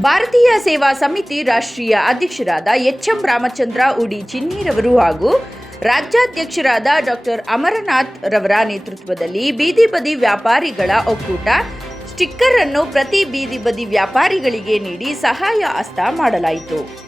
ಭಾರತೀಯ ಸೇವಾ ಸಮಿತಿ ರಾಷ್ಟ್ರೀಯ ಅಧ್ಯಕ್ಷರಾದ ಎಚ್ ಎಂ ರಾಮಚಂದ್ರ, ಉಡಿ ಚಿನ್ನಿರವರು ಹಾಗೂ ರಾಜ್ಯಾಧ್ಯಕ್ಷರಾದ ಡಾಕ್ಟರ್ ಅಮರನಾಥ್ ರವರ ನೇತೃತ್ವದಲ್ಲಿ ಬೀದಿ ಬದಿ ವ್ಯಾಪಾರಿಗಳ ಒಕ್ಕೂಟ. ಸ್ಟಿಕ್ಕರ್ ಅನ್ನು ಪ್ರತಿ ಬೀದಿ ಬದಿ ವ್ಯಾಪಾರಿಗಳಿಗೆ ನೀಡಿ ಸಹಾಯ ಹಸ್ತ ಮಾಡಲಾಯಿತು.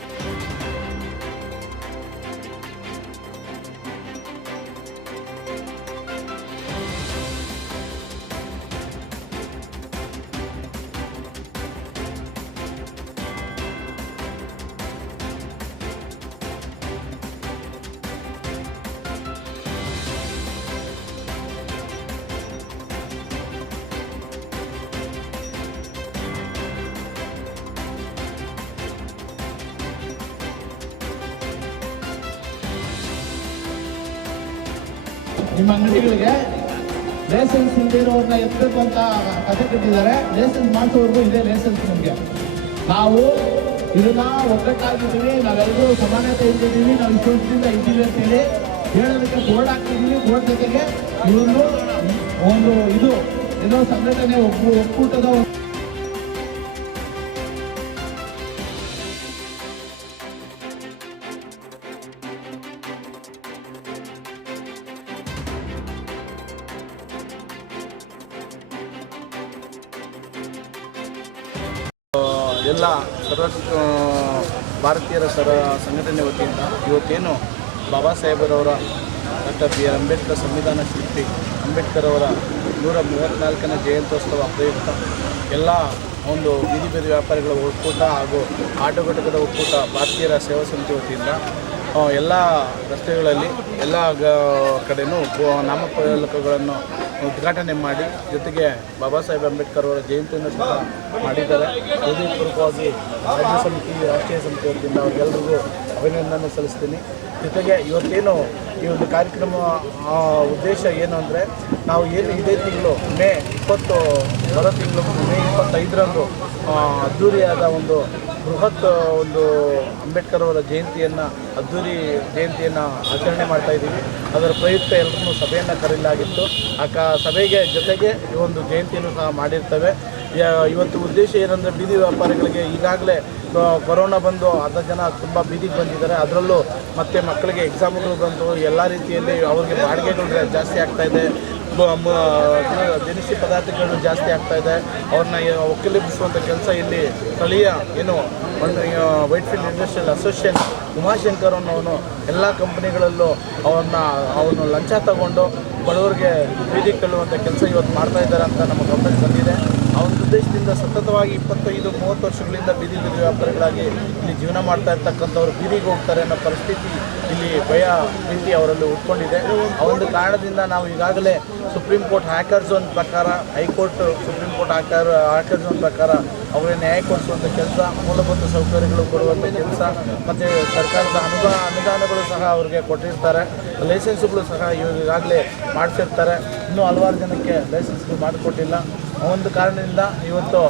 ನಿಮ್ಮ ಅಂಗಡಿಗಳಿಗೆ ಲೈಸೆನ್ಸ್ ಇಲ್ದಿರೋರ್ನ ಎತ್ತಬೇಕು ಅಂತ ಕತೆ ಕಟ್ಟಿದ್ದಾರೆ. ಲೈಸೆನ್ಸ್ ಮಾಡಿಸೋರ್ಗು ಇದೆ ಲೈಸೆನ್ಸ್ ನಮಗೆ. ನಾವು ಇದನ್ನ ಒಗ್ಗಟ್ಟಾಗಿದ್ದೀವಿ ನಾವೆಲ್ಲರೂ ಸಮಾನತೆ ಇದ್ದೀವಿ ನಾವು ಇಷ್ಟು ವರ್ಷದಿಂದ ಇದ್ದೀವಿ ಅಂತೇಳಿ ಹೇಳೋದಕ್ಕೆ ಬೋರ್ಡ್ ಹಾಕ್ತಿದ್ದೀವಿ ಬೋರ್ಡ್ ಜೊತೆಗೆ ಇವರು ಒಂದು ಇದು, ಏನೋ ಸಂಘಟನೆ ಒಪ್ಪು, ಒಕ್ಕೂಟದ ಎಲ್ಲ ಸರ್ವ ಭಾರತೀಯರ ಸರ ಸಂಘಟನೆ ವತಿಯಿಂದ ಇವತ್ತೇನು ಬಾಬಾ ಸಾಹೇಬರವರ ಡಾಕ್ಟರ್ ಬಿ ಆರ್ ಅಂಬೇಡ್ಕರ್ ಸಂವಿಧಾನ ಶಿಲ್ಪಿ ಅಂಬೇಡ್ಕರ್ ಅವರ ನೂರ ಮೂವತ್ತ್ನಾಲ್ಕನೇ ಜಯಂತ್ಯೋತ್ಸವ ಪ್ರಯುಕ್ತ ಎಲ್ಲ ಒಂದು ಬೀದಿ ಬೀದಿ ವ್ಯಾಪಾರಿಗಳ ಒಕ್ಕೂಟ ಹಾಗೂ ಆಟೋ ಘಟಕದ ಒಕ್ಕೂಟ ಭಾರತೀಯರ ಸೇವಾ ಸಮಿತಿ ವತಿಯಿಂದ ಎಲ್ಲ ರಸ್ತೆಗಳಲ್ಲಿ ಎಲ್ಲ ಗ, ಕಡೆನೂ ಗೋ- ನಾಮಫಲಕಗಳನ್ನು ಉದ್ಘಾಟನೆ ಮಾಡಿ, ಜೊತೆಗೆ ಬಾಬಾ ಸಾಹೇಬ್ ಅಂಬೇಡ್ಕರ್ ಅವರ ಜಯಂತಿಯನ್ನು ಸಹ ಮಾಡಿದ್ದಾರೆ. ಹೃದಯಪೂರ್ವಕವಾಗಿ ರಾಜ್ಯ ಸಮಿತಿ, ರಾಷ್ಟ್ರೀಯ ಸಮಿತಿ ವತಿಯಿಂದ ಅವರಿಗೆಲ್ಲರಿಗೂ ಅಭಿನಂದನೆ ಸಲ್ಲಿಸ್ತೀನಿ. ಜೊತೆಗೆ ಇವತ್ತೇನು ಈ ಒಂದು ಕಾರ್ಯಕ್ರಮ ಉದ್ದೇಶ ಏನು ಅಂದರೆ, ನಾವು ಏನು ಇದೇ ತಿಂಗಳು, ಮೇ ಇಪ್ಪತ್ತು, ಬರೋ ತಿಂಗಳು, ಮೇ ಇಪ್ಪತ್ತೈದರಂದು ಅದ್ದೂರಿಯಾದ ಒಂದು ಬೃಹತ್ ಒಂದು ಅಂಬೇಡ್ಕರ್ ಅವರ ಜಯಂತಿಯನ್ನು, ಅದ್ದೂರಿ ಜಯಂತಿಯನ್ನು ಆಚರಣೆ ಮಾಡ್ತಾ ಇದ್ದೀವಿ. ಅದರ ಪ್ರಯುಕ್ತ ಎಲ್ಲರನ್ನೂ ಸಭೆಯನ್ನು ಕರೆಯಲಾಗಿತ್ತು ಆ ಕ, ಸಭೆಗೆ ಜೊತೆಗೆ ಈ ಒಂದು ಜಯಂತಿಯನ್ನು ಸಹ ಮಾಡಿರ್ತೇವೆ. ಇವತ್ತು ಉದ್ದೇಶ ಏನಂದರೆ ಬೀದಿ ವ್ಯಾಪಾರಿಗಳಿಗೆ ಈಗಾಗಲೇ ಕೊರೋನಾ ಬಂದು ಅರ್ಧ ಜನ ತುಂಬ ಬೀದಿಗೆ ಬಂದಿದ್ದಾರೆ. ಅದರಲ್ಲೂ ಮತ್ತು ಮಕ್ಕಳಿಗೆ ಎಕ್ಸಾಮ್ಗಳು ಬಂತು. ಎಲ್ಲ ರೀತಿಯಲ್ಲಿ ಅವ್ರಿಗೆ ಬಾಡಿಗೆಗಳು ಜಾಸ್ತಿ ಆಗ್ತಾ ಇದೆ. ದಿನಸಿ ಪದಾರ್ಥಗಳು ಜಾಸ್ತಿ ಆಗ್ತಾ ಇದೆ. ಅವ್ರನ್ನ ಒಕ್ಕಲಿಬಿಸುವಂಥ ಕೆಲಸ ಇಲ್ಲಿ ಸ್ಥಳೀಯ ಏನು ಒಂದು Whitefield industrial association Umashankar ಅನ್ನೋನು ಎಲ್ಲ ಕಂಪ್ನಿಗಳಲ್ಲೂ ಅವ್ರನ್ನ ಅವನು ಲಂಚ ತಗೊಂಡು ಬಡವರಿಗೆ ಬೀದಿಗೆ ಕಳ್ಳುವಂಥ ಕೆಲಸ ಇವತ್ತು ಮಾಡ್ತಾ ಇದ್ದಾರೆ ಅಂತ ನಮ್ಮ ಗಮನಕ್ಕೆ ಬಂದಿದೆ. ಅವ್ರ ಉದ್ದೇಶದಿಂದ ಸತತವಾಗಿ ಇಪ್ಪತ್ತೈದು, ಮೂವತ್ತು ವರ್ಷಗಳಿಂದ ಬೀದಿ ಬೀದಿ ವ್ಯಾಪಾರಿಗಳಾಗಿ ಇಲ್ಲಿ ಜೀವನ ಮಾಡ್ತಾ ಇರ್ತಕ್ಕಂಥವ್ರು ಬೀದಿಗೆ ಹೋಗ್ತಾರೆ ಅನ್ನೋ ಪರಿಸ್ಥಿತಿ ಇಲ್ಲಿ ಭಯ ಭೀತಿ ಅವರಲ್ಲಿ ಉಟ್ಕೊಂಡಿದೆ. ಆ ಒಂದು ಕಾರಣದಿಂದ ನಾವು ಈಗಾಗಲೇ ಸುಪ್ರೀಂ ಕೋರ್ಟ್ ಹ್ಯಾಕರ್ಸ್ ಒಂದು ಪ್ರಕಾರ high court supreme court hacker hackers ಒಂದು ಪ್ರಕಾರ, ಅವರಿಗೆ ನ್ಯಾಯ ಕೊಡಿಸುವಂಥ ಕೆಲಸ, ಮೂಲಭೂತ ಸೌಕರ್ಯಗಳು ಕೊಡುವಂಥ ಕೆಲಸ, ಮತ್ತು ಸರ್ಕಾರದ ಅನುದಾನ, ಅನುದಾನಗಳು ಸಹ ಅವರಿಗೆ ಕೊಟ್ಟಿರ್ತಾರೆ. ಲೈಸೆನ್ಸ್ಗಳು ಸಹ ಈಗಾಗಲೇ ಮಾಡಿಸಿರ್ತಾರೆ. ಇನ್ನೂ ಹಲವಾರು ಜನಕ್ಕೆ ಲೈಸೆನ್ಸ್ಗಳು ಮಾಡಿಕೊಟ್ಟಿಲ್ಲ. ಆ ಒಂದು ಕಾರಣದಿಂದ ಇವತ್ತು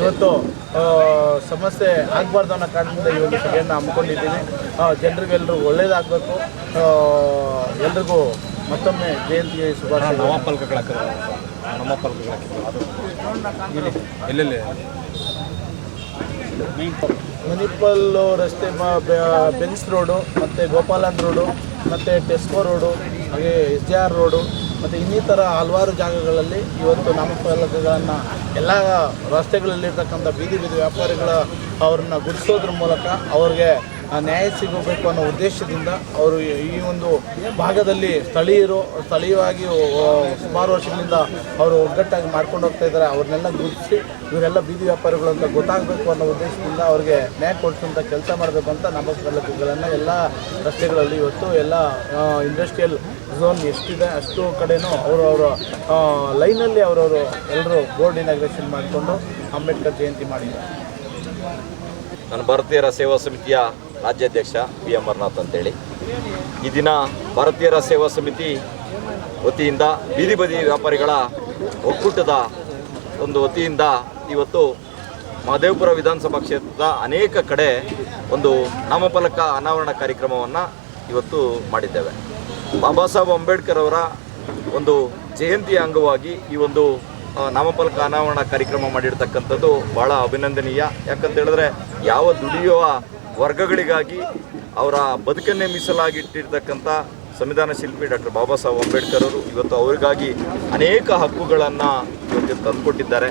ಇವತ್ತು ಸಮಸ್ಯೆ ಆಗಬಾರ್ದು ಅನ್ನೋ ಕಾರಣದಿಂದ ಈ ಒಂದು ಸಭೆಯನ್ನು ಹಮ್ಮಿಕೊಂಡಿದ್ದೀನಿ ಜನರಿಗೆಲ್ಲರೂ ಒಳ್ಳೇದಾಗಬೇಕು. ಎಲ್ರಿಗೂ ಮತ್ತೊಮ್ಮೆ ಜಯಂತಿ ಶುಭಾಶಯ. ಹಾಕಿದ್ರು. ನಾಮಫಲಕಗಳು ಹಾಕಿದ್ರು. ಅದು ಇಲ್ಲಿ ಎಲ್ಲೆಲ್ಲಿ ಮುನಿಪಲ್ ರಸ್ತೆ ಬೆನ್ಸ್ ರೋಡು ಮತ್ತು ಗೋಪಾಲನ್ ರೋಡು ಮತ್ತು ಟೆಸ್ಕೋ ರೋಡು ಹಾಗೆ ಎಸ್ ಜೆ ಆರ್ ರೋಡು ಮತ್ತು ಇನ್ನಿತರ ಹಲವಾರು ಜಾಗಗಳಲ್ಲಿ ಇವತ್ತು ನಾಮಫಲಕಗಳನ್ನು ಎಲ್ಲ ರಸ್ತೆಗಳಲ್ಲಿರ್ತಕ್ಕಂಥ ಬೀದಿ ಬೀದಿ ವ್ಯಾಪಾರಿಗಳ ಅವ್ರನ್ನ ಗುರುತಿಸೋದ್ರ ಮೂಲಕ ಅವ್ರಿಗೆ ಆ ನ್ಯಾಯ ಸಿಗಬೇಕು ಅನ್ನೋ ಉದ್ದೇಶದಿಂದ ಅವರು ಈ ಒಂದು ಭಾಗದಲ್ಲಿ ಸ್ಥಳೀಯರು, ಸ್ಥಳೀಯವಾಗಿ ಸುಮಾರು ವರ್ಷಗಳಿಂದ ಅವರು ಒಗ್ಗಟ್ಟಾಗಿ ಮಾಡ್ಕೊಂಡು ಹೋಗ್ತಾ ಇದ್ದಾರೆ. ಅವ್ರನ್ನೆಲ್ಲ ಗುರುತಿಸಿ ಇವರೆಲ್ಲ ಬೀದಿ ವ್ಯಾಪಾರಿಗಳು ಅಂತ ಗೊತ್ತಾಗಬೇಕು ಅನ್ನೋ ಉದ್ದೇಶದಿಂದ ಅವ್ರಿಗೆ ನ್ಯಾಯ ಕೊಡಿಸುವಂಥ ಕೆಲಸ ಮಾಡಬೇಕು ಅಂತ ನಮ್ಮ ನಾಮಫಲಕಗಳನ್ನು ಎಲ್ಲ ರಸ್ತೆಗಳಲ್ಲಿ ಇವತ್ತು ಎಲ್ಲ ಇಂಡಸ್ಟ್ರಿಯಲ್ ಝೋನ್ ಎಷ್ಟಿದೆ ಅಷ್ಟು ಕಡೆನೂ ಅವರವರ ಅವರ ಲೈನಲ್ಲಿ ಅವರವರು ಎಲ್ಲರೂ ಬೋರ್ಡ್ ಇನಾಗ್ರೇಷನ್ ಮಾಡಿಕೊಂಡು ಅಂಬೇಡ್ಕರ್ ಜಯಂತಿ ಮಾಡಿದ್ದಾರೆ. ನಾನು ಭಾರತೀಯರ ಸೇವಾ ಸಮಿತಿಯ ರಾಜ್ಯಾಧ್ಯಕ್ಷ ಪಿ ಅಮರ್ನಾಥ್ ಅಂತೇಳಿ. ಈ ದಿನ ಭಾರತೀಯರ ಸೇವಾ ಸಮಿತಿ ವತಿಯಿಂದ ಬೀದಿ ಬದಿ ವ್ಯಾಪಾರಿಗಳ ಒಕ್ಕೂಟದ ಒಂದು ವತಿಯಿಂದ ಇವತ್ತು ಮಹದೇವಪುರ ವಿಧಾನಸಭಾ ಕ್ಷೇತ್ರದ ಅನೇಕ ಕಡೆ ಒಂದು ನಾಮಫಲಕ ಅನಾವರಣ ಕಾರ್ಯಕ್ರಮವನ್ನು ಇವತ್ತು ಮಾಡಿದ್ದೇವೆ. ಬಾಬಾ ಸಾಹೇಬ್ ಅಂಬೇಡ್ಕರ್ ಅವರ ಒಂದು ಜಯಂತಿಯ ಅಂಗವಾಗಿ ಈ ಒಂದು ನಾಮಫಲಕ ಅನಾವರಣ ಕಾರ್ಯಕ್ರಮ ಮಾಡಿರ್ತಕ್ಕಂಥದ್ದು ಬಹಳ ಅಭಿನಂದನೀಯ. ಯಾಕಂತ ಹೇಳಿದ್ರೆ ಯಾವ ದುಡಿಯುವ ವರ್ಗಗಳಿಗಾಗಿ ಅವರ ಬದುಕನ್ನೇ ಮೀಸಲಾಗಿಟ್ಟಿರ್ತಕ್ಕಂಥ ಸಂವಿಧಾನ ಶಿಲ್ಪಿ ಡಾಕ್ಟರ್ ಬಾಬಾ ಸಾಹೇಬ್ ಅಂಬೇಡ್ಕರ್ ಅವರು ಇವತ್ತು ಅವರಿಗಾಗಿ ಅನೇಕ ಹಕ್ಕುಗಳನ್ನು ಇವತ್ತು ತಂದುಕೊಟ್ಟಿದ್ದಾರೆ.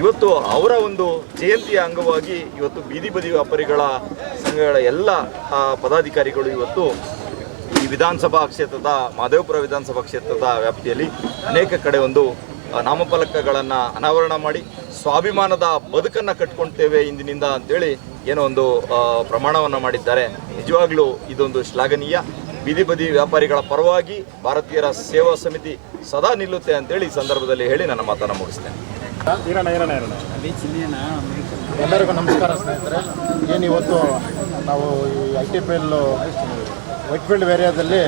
ಇವತ್ತು ಅವರ ಒಂದು ಜಯಂತಿಯ ಅಂಗವಾಗಿ ಇವತ್ತು ಬೀದಿ ಬದಿ ವ್ಯಾಪಾರಿಗಳ ಸಂಘಗಳ ಎಲ್ಲ ಪದಾಧಿಕಾರಿಗಳು ಇವತ್ತು ಈ ವಿಧಾನಸಭಾ ಕ್ಷೇತ್ರದ, ಮಾದೇವಪುರ ವಿಧಾನಸಭಾ ಕ್ಷೇತ್ರದ ವ್ಯಾಪ್ತಿಯಲ್ಲಿ ಅನೇಕ ಕಡೆ ಒಂದು ನಾಮಫಲಕಗಳನ್ನು ಅನಾವರಣ ಮಾಡಿ ಸ್ವಾಭಿಮಾನದ ಬದುಕನ್ನು ಕಟ್ಕೊಳ್ತೇವೆ ಇಂದಿನಿಂದ ಅಂತೇಳಿ ಏನೋ ಒಂದು ಪ್ರಮಾಣವನ್ನು ಮಾಡಿದ್ದಾರೆ. ನಿಜವಾಗ್ಲೂ ಇದೊಂದು ಶ್ಲಾಘನೀಯ. ಬೀದಿ ಬದಿ ವ್ಯಾಪಾರಿಗಳ ಪರವಾಗಿ ಭಾರತೀಯರ ಸೇವಾ ಸಮಿತಿ ಸದಾ ನಿಲ್ಲುತ್ತೆ ಅಂತೇಳಿ ಈ ಸಂದರ್ಭದಲ್ಲಿ ಹೇಳಿ ನನ್ನ ಮಾತನ್ನು ಮುಗಿಸ್ತೇನೆ. ಎಲ್ಲರಿಗೂ ನಮಸ್ಕಾರ ಸ್ನೇಹಿತರೆ. ಏನು ಇವತ್ತು ನಾವು ಈ I T P L Whitefield ಏರಿಯಾದಲ್ಲಿ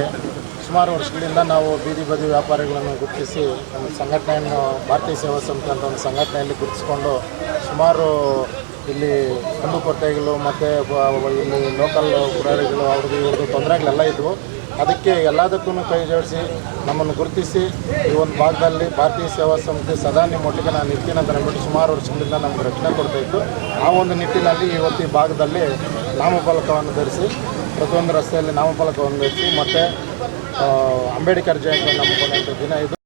ಸುಮಾರು ವರ್ಷಗಳಿಂದ ನಾವು ಬೀದಿ ಬದಿ ವ್ಯಾಪಾರಿಗಳನ್ನು ಗುರುತಿಸಿ ಒಂದು ಸಂಘಟನೆಯನ್ನು ಭಾರತೀಯ ಸೇವಾ ಸಮಿತಿ ಅಂತ ಒಂದು ಸಂಘಟನೆಯಲ್ಲಿ ಗುರುತಿಸ್ಕೊಂಡು ಸುಮಾರು ಇಲ್ಲಿ ಕುಂದುಕೊರತೆಗಳು ಮತ್ತು ಇಲ್ಲಿ ಲೋಕಲ್ ಪುರಾರಿಗಳು, ಅವ್ರದ್ದು ಇವ್ರದ್ದು ತೊಂದರೆಗಳೆಲ್ಲ ಇದ್ವು. ಅದಕ್ಕೆ ಎಲ್ಲದಕ್ಕೂ ಕೈ ಜೋಡಿಸಿ ನಮ್ಮನ್ನು ಗುರುತಿಸಿ ಈ ಒಂದು ಭಾಗದಲ್ಲಿ ಭಾರತೀಯ ಸೇವಾ ಸಮಿತಿ ಸದಾ ನಿಮ್ಮ ಒಟ್ಟಿಗೆ ನಾನು ಇರ್ತೀನಿ ಅಂತ ಅಂದ್ಬಿಟ್ಟು ಸುಮಾರು ವರ್ಷಗಳಿಂದ ನಮ್ಗೆ ರಕ್ಷಣೆ ಕೊಡಬೇಕು ಆ ಒಂದು ನಿಟ್ಟಿನಲ್ಲಿ ಇವತ್ತು ಈ ಭಾಗದಲ್ಲಿ ನಾಮಫಲಕವನ್ನು ಧರಿಸಿ ಪ್ರತಿಯೊಂದು ರಸ್ತೆಯಲ್ಲಿ ನಾಮಫಲಕವನ್ನು ಧರಿಸಿ ಮತ್ತು ಅಂಬೇಡ್ಕರ್ ಜಯಂತಿ ನಾಮಫಲಕ ದಿನ ಇದು.